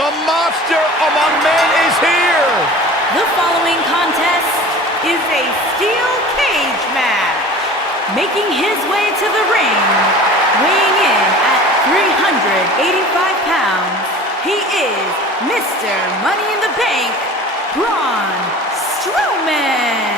The monster among men is here! The following contest is a steel cage match. Making his way to the ring, weighing in at 385 pounds, he is Mr. Money in the Bank, Braun Strowman.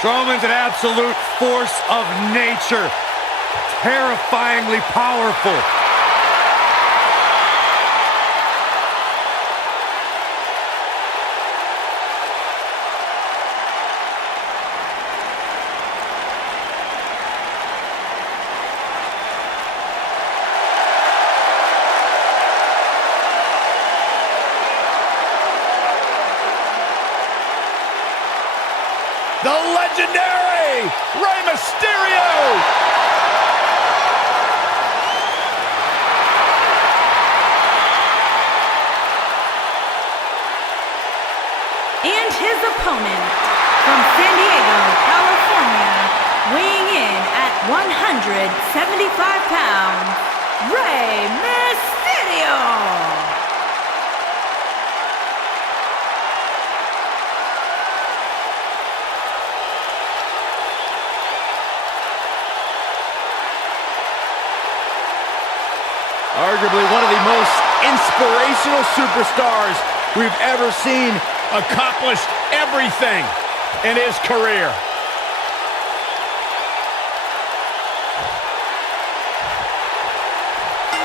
Strowman's an absolute force of nature. Terrifyingly powerful. The legendary Rey Mysterio! And his opponent, from San Diego, California, weighing in at 175 pounds, Rey Mysterio! Arguably one of the most inspirational superstars we've ever seen, accomplished everything in his career.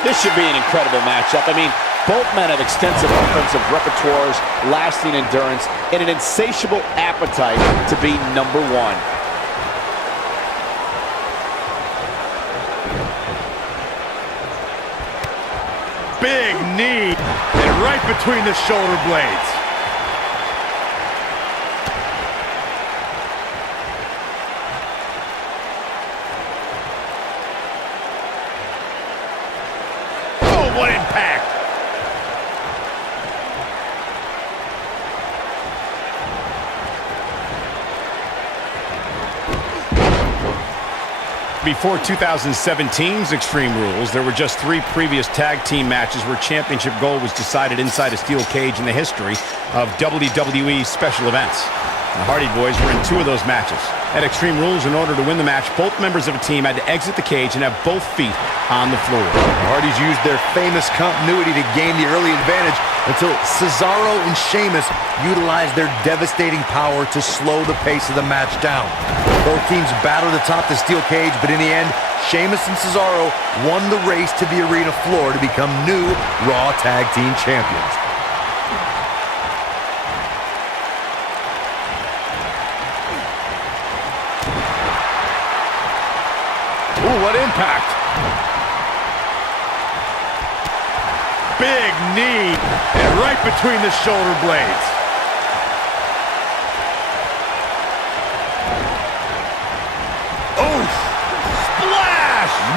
This should be an incredible matchup. I mean, both men have extensive offensive repertoires, lasting endurance, and an insatiable appetite to be number one. Big knee, and right between the shoulder blades. Oh, what impact! Before 2017's Extreme Rules, there were just 3 previous tag team matches where championship gold was decided inside a steel cage in the history of WWE special events. The Hardy Boys were in 2 of those matches. At Extreme Rules, in order to win the match, both members of a team had to exit the cage and have both feet on the floor. The Hardys used their famous continuity to gain the early advantage until Cesaro and Sheamus utilized their devastating power to slow the pace of the match down. Both teams battled atop the steel cage, but in the end, Sheamus and Cesaro won the race to the arena floor to become new Raw Tag Team Champions. Ooh, what impact! Big knee, and right between the shoulder blades.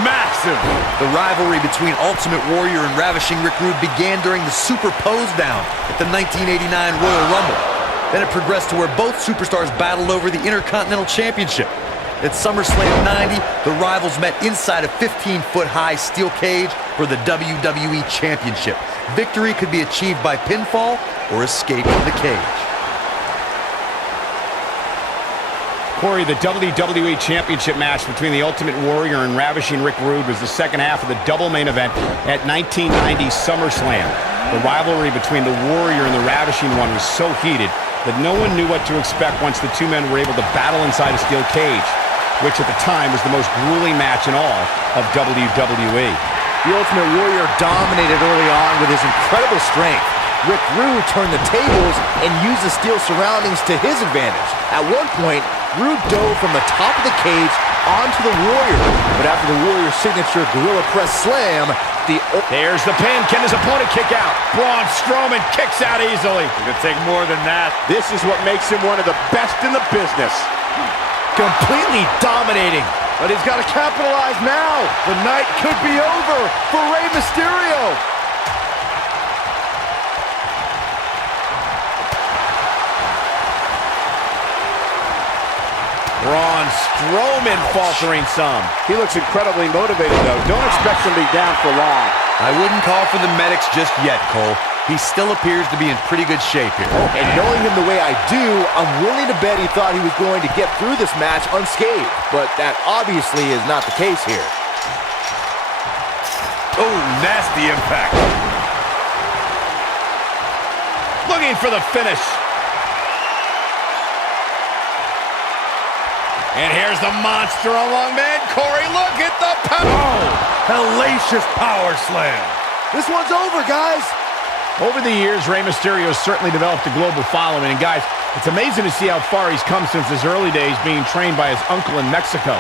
Massive! The rivalry between Ultimate Warrior and Ravishing Rick Rude began during the Super Pose Down at the 1989 Royal Rumble. Then it progressed to where both superstars battled over the Intercontinental Championship. At SummerSlam 90, the rivals met inside a 15-foot-high steel cage for the WWE Championship. Victory could be achieved by pinfall or escape from the cage. Corey, the WWE Championship match between the Ultimate Warrior and Ravishing Rick Rude was the second half of the double main event at 1990 SummerSlam. The rivalry between the Warrior and the Ravishing One was so heated that no one knew what to expect once the 2 men were able to battle inside a steel cage, which at the time was the most grueling match in all of WWE. The Ultimate Warrior dominated early on with his incredible strength. Rick Rude turned the tables and used the steel surroundings to his advantage. At one point, Rude dove from the top of the cage onto the Warrior, but after the Warrior's signature Gorilla Press Slam, There's the pin. Can his opponent kick out? Braun Strowman kicks out easily. It could take more than that. This is what makes him one of the best in the business. completely dominating. But he's got to capitalize now. The night could be over for Rey Mysterio. Braun Strowman faltering some. He looks incredibly motivated, though. Don't expect him to be down for long. I wouldn't call for the medics just yet, Cole. He still appears to be in pretty good shape here. And knowing him the way I do, I'm willing to bet he thought he was going to get through this match unscathed. But that obviously is not the case here. Oh, nasty impact. Looking for the finish. And here's the monster among men. Corey, look at the power. Oh, hellacious power slam. This one's over, guys. Over the years, Rey Mysterio has certainly developed a global following. And guys, it's amazing to see how far he's come since his early days being trained by his uncle in Mexico.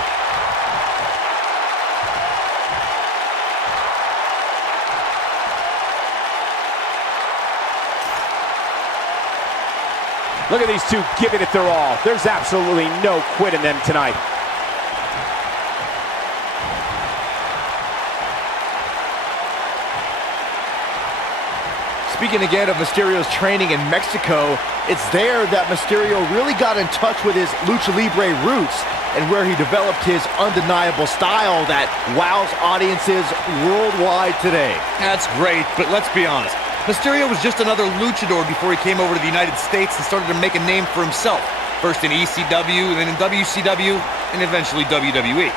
Look at these two giving it their all. There's absolutely no quit in them tonight. Speaking again of Mysterio's training in Mexico, it's there that Mysterio really got in touch with his lucha libre roots and where he developed his undeniable style that wows audiences worldwide today. That's great, but let's be honest. Mysterio was just another luchador before he came over to the United States and started to make a name for himself. First in ECW, then in WCW, and eventually WWE.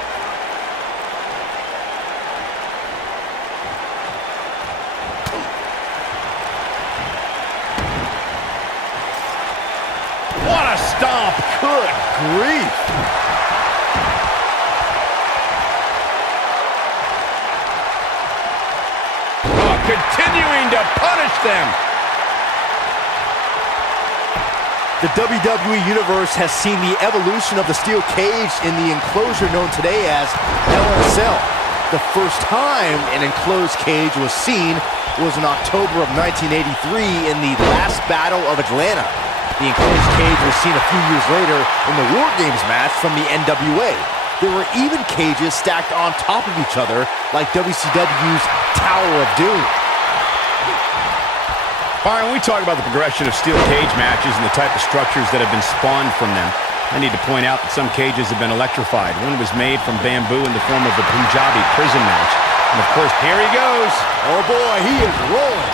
What a stomp. Good grief. Continuing to punish them. The WWE Universe has seen the evolution of the steel cage in the enclosure known today as Hell in a Cell. The first time an enclosed cage was seen was in October of 1983 in the last Battle of Atlanta. The enclosed cage was seen a few years later in the War Games match from the NWA. There were even cages stacked on top of each other like WCW's Tower of Doom. Byron, we talk about the progression of steel cage matches and the type of structures that have been spawned from them. I need to point out that some cages have been electrified. One was made from bamboo in the form of a Punjabi prison match. And of course, here he goes. Oh boy, he is rolling.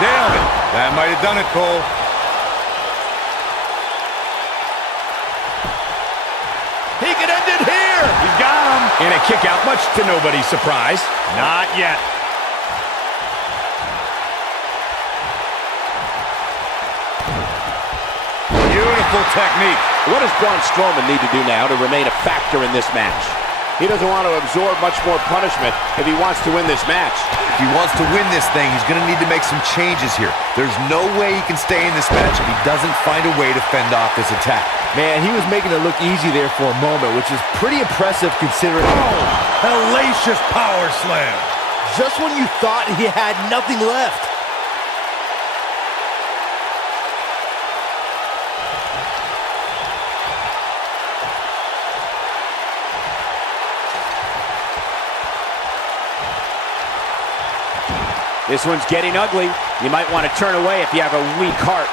Nailed it. That might have done it, Cole. He could end it here. He's got him. And a kick out, much to nobody's surprise. Not yet. Beautiful technique. What does Braun Strowman need to do now to remain a factor in this match? He doesn't want to absorb much more punishment if he wants to win this match. If he wants to win this thing, he's going to need to make some changes here. There's no way he can stay in this match if he doesn't find a way to fend off this attack. Man, he was making it look easy there for a moment, which is pretty impressive considering... Oh, hellacious power slam. Just when you thought he had nothing left. This one's getting ugly. You might want to turn away if you have a weak heart.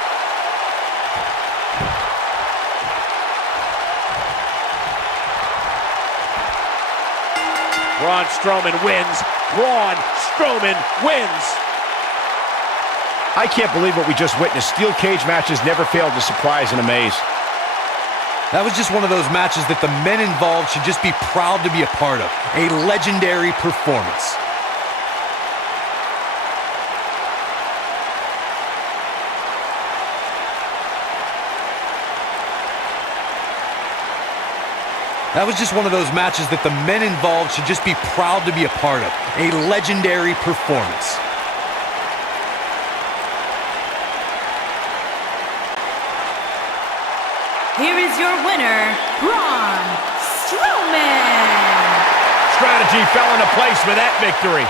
Braun Strowman wins. Braun Strowman wins. I can't believe what we just witnessed. Steel cage matches never fail to surprise and amaze. That was just one of those matches that the men involved should just be proud to be a part of. A legendary performance. That was just one of those matches that the men involved should just be proud to be a part of. A legendary performance. Here is your winner, Braun Strowman. Strategy fell into place for that victory.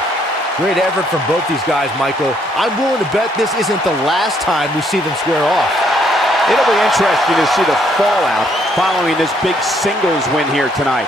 Great effort from both these guys, Michael. I'm willing to bet this isn't the last time we see them square off. It'll be interesting to see the fallout following this big singles win here tonight.